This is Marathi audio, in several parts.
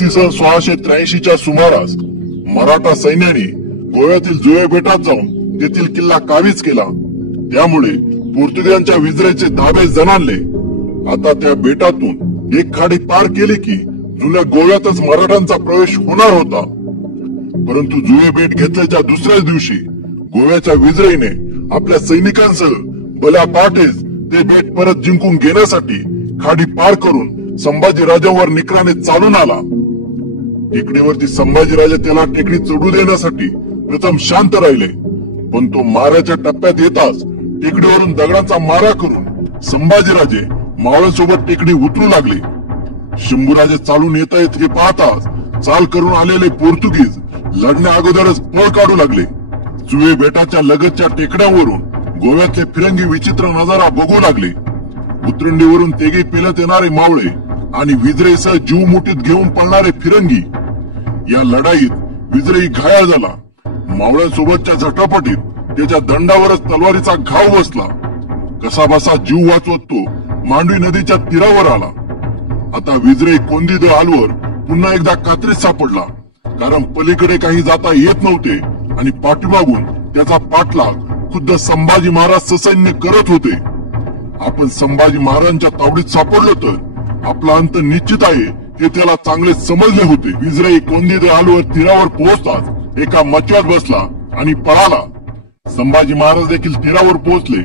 सन 1683च्या सुमारास मराठा सैन्याने गोव्यातील जुये बेटात जाऊन तेथील किल्ला काबीज केला। त्यामुळे पोर्तुगीजांच्या विजरेचे धाबे जणांले। आता त्या बेटातून एक खाडी पार केली की जुन्या गोव्यातच मराठ्यांचा प्रवेश होणार होता। परंतु जुये बेट घेतल्याच्या दुसऱ्याच दिवशी गोव्याच्या विजरेने आपल्या सैनिकांसह भल्या पहाटेच ते बेट परत जिंकून घेण्यासाठी खाडी पार करून संभाजी राजांवर निकराने चालून आला। टेकडीवरती संभाजी राजा त्याला टेकडी चढू देण्यासाठी प्रथम शांत राहिले, पण तो माऱ्याच्या टप्प्यात येताच टेकडीवरून दगडांचा मारा करून संभाजीराजे मावळ्यांसोबत टेकडी उतरू लागले। शंभूराजे चालून येत आहेत हे पाहताच चाल करून आलेले पोर्तुगीज लढण्या अगोदरच पळ काढू लागले। जुये बेटाच्या लगतच्या टेकड्यांवरून गोव्यातले फिरंगी विचित्र नजारा बघू लागले। उतरंडीवरून तेगी पेलत येणारे मावळे आणि विजरेसह जीव मुठीत घेऊन पळणारे फिरंगी। या लढाईत विजरेही घायल झाला। मावळ्यांसोबतच्या झटापटीत त्याच्या दंडावरच तलवारीचा घाव बसला। कसाबसा जीव वाचवत तो मांडवी नदीच्या तीरावर आला। आता विजरे कोंदी दळावर पुन्हा एकदा कात्रीत सापडला, कारण पलीकडे काही जाता येत नव्हते आणि पाठीमागून त्याचा पाठलाग खुद्द संभाजी महाराज ससैन्य करत होते। आपण संभाजी महाराजांच्या तावडीत सापडलो तर आपला अंत निश्चित आहे हे त्याला चांगले समजले होते। विजरे कोंदी दळावर तीरावर पोहोचताच एका मचव्यात बसला आणि पळाला। संभाजी महाराज देखील तीरावर पोहोचले।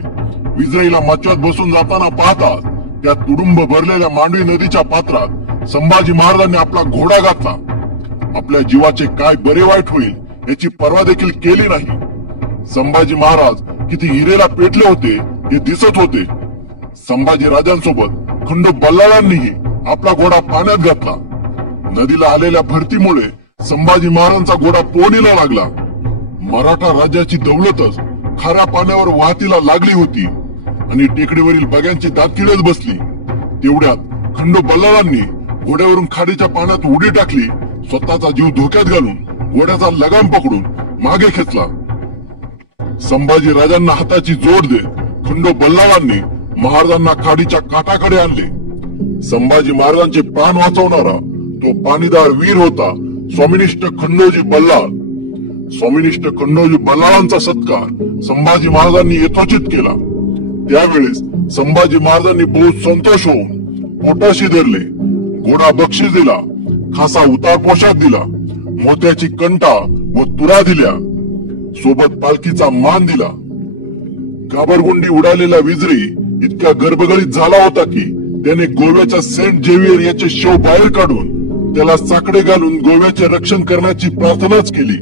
विजरेला मचव्यात बसून जाताना पाहता त्या तुडुंब भरलेल्या मांडवी नदीच्या पात्रात संभाजी महाराजांनी आपला घोडा घातला। आपल्या जीवाचे काय बरे वाईट होईल याची पर्वा देखील केली नाही। संभाजी महाराज किती हिरेला पेटले होते हे दिसत होते। संभाजी राजांसोबत खंडू बल्लाळांनीही आपला घोडा पाण्यात घातला। नदीला आलेल्या भरतीमुळे संभाजी महाराजांचा घोडा पोहणीला लागला। मराठा राज्याची दौलतच खाऱ्या पाण्यावर वाहतीला लागली होती आणि टेकडीवरील बग्यांची दातकिळच बसली। तेवढ्यात खंडू बल्लाळांनी घोड्यावरून खाडीच्या पाण्यात उडी टाकली। स्वतःचा जीव धोक्यात घालून घोड्याचा लगाम पकडून मागे खेचला। संभाजी राजांना हाताची जोड देत खंडू बल्लाळांनी महाराजांना खाडीच्या काठाकडे आणले। संभाजी महाराजांचे प्राण वाचवणारा तो पाणीदार वीर होता स्वामिनिष्ठ खंडोजी बल्लाळ। स्वामिनिष्ठ खंडोजी बल्लाळांचा सत्कार संभाजी महाराजांनी यथोचित केला। त्यावेळेस संभाजी महाराजांनी बहुत संतोष होऊन पोटाशी धरले, घोडा बक्षीस दिला, खासा उतार पोशाख दिला, मोत्याची कंटा व तुरा दिल्या, सोबत पालखीचा मान दिला। काबरगुंडी उडालेला विजरी इतका गर्भगळीत झाला होता की त्याने गोव्याच्या सेंट जेवियर याचे शव बाहेर काढून त्याला साकडे घालून गोव्याचे रक्षण करण्याची प्रार्थनाच केली।